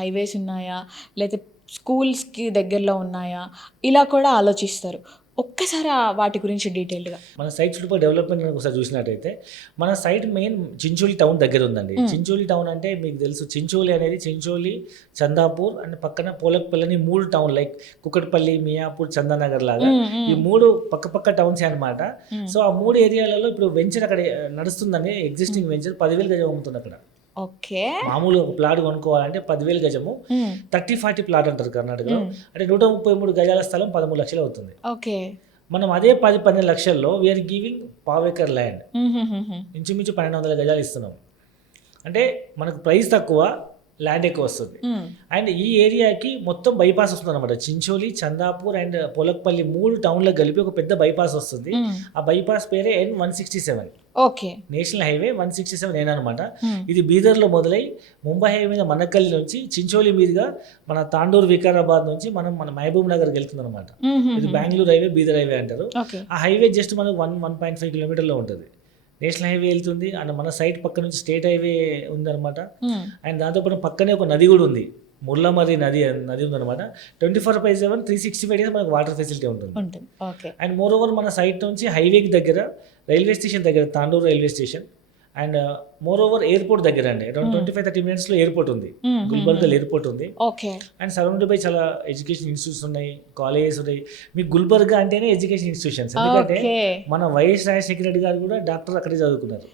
Highways ఉన్నాయా? లేతే స్కూల్స్‌కి దగ్గరలో ఉన్నాయా? ఇలా కూడా ఆలోచిస్తారు. ఒక్కసారి వాటి గురించి డీటెయిల్డ్‌గా. మన సైట్ చుట్టుపక్కల డెవలప్మెంట్ ఒకసారి చూసినట్టయితే మన సైట్ మెయిన్ చించోలి టౌన్ దగ్గర ఉందండి. చించోలి టౌన్ అంటే మీకు తెలుసు, చించోలి అనేది చించోలి, చందాపూర్ అండ్ పక్కన పోలక్పల్లి అని 3 టౌన్ లైక్ కుకట్పల్లి, మియాపూర్, చందానగర్ లాగా ఈ 3 పక్క టౌన్సే అనమాట. సో ఆ 3 ఏరియాలలో ఇప్పుడు వెంచర్ అక్కడ నడుస్తుందని, ఎగ్జిస్టింగ్ వెంచర్ 10,000 గజం అమ్ముతుంది అక్కడ. ఓకే. మామూలుగా ఒక ప్లాట్ కొనుక్కోవాలంటే 10,000 గజము 30-40 ప్లాట్ అంటారు కర్ణాటకలో. అంటే 133 గజాల స్థలం 13 లక్షలు అవుతుంది. ఓకే. మనం అదే 10-12 లక్షల్లో వీఆర్ గివింగ్ పావేకర్ ల్యాండ్ ఇంచుమించు 1200 గజాలు ఇస్తున్నాం. అంటే మనకు ప్రైస్ తక్కువ, ల్యాండ్ ఎక్కువ వస్తుంది. అండ్ ఈ ఏరియాకి మొత్తం బైపాస్ వస్తుంది అనమాట. చించోలి, చందాపూర్ అండ్ పోలక్పల్లి 3 టౌన్లకు కలిపి ఒక పెద్ద బైపాస్ వస్తుంది. ఆ బైపాస్ పేరే N167. ఓకే. నేషనల్ హైవే 167 అనమాట. ఇది బీదర్లో మొదలై ముంబై హైవే మీద మనకల్లి నుంచి చించోలి మీదుగా మన తాండూరు, వికారాబాద్ నుంచి మన మహబూబ్ నగర్కి వెళ్తుంది అనమాట. ఇది బెంగళూరు హైవే, బీదర్ హైవే అంటారు. ఆ హైవే జస్ట్ మనకు 1.5 కిలోమీటర్లో ఉంటుంది. నేషనల్ హైవే వెళ్తుంది అండ్ మన సైట్ పక్క నుంచి స్టేట్ హైవే ఉందన్నమాట. అండ్ దాంతోపాటు పక్కనే ఒక నది కూడా ఉంది, ముర్లమర్రి నది ఉందన్నమాట. 24/7 365 డేస్ మనకు వాటర్ ఫెసిలిటీ ఉంటుంది. అండ్ మోర్ ఓవర్ మన సైట్ నుంచి హైవేకి దగ్గర, రైల్వే స్టేషన్ దగ్గర, Tandur railway station and more over airport దగ్గర అండి. అరౌండ్ 25-30 మినిట్స్లో ఎయిర్పోర్ట్ ఉంది, గుల్బర్గా ఎయిర్పోర్ట్ ఉంది. అండ్ సరౌండెడ్ బై చాలా ఎడ్యుకేషన్ ఇన్స్టిట్యూట్స్ ఉన్నాయి, కాలేజెస్ ఉన్నాయి. మీకు గుల్బర్గా అంటేనే ఎడ్యుకేషన్ ఇన్స్టిట్యూషన్స్, ఎందుకంటే మన వైఎస్ రాజశేఖర రెడ్డి గారు కూడా డాక్టర్ అక్కడే చదువుకున్నారు.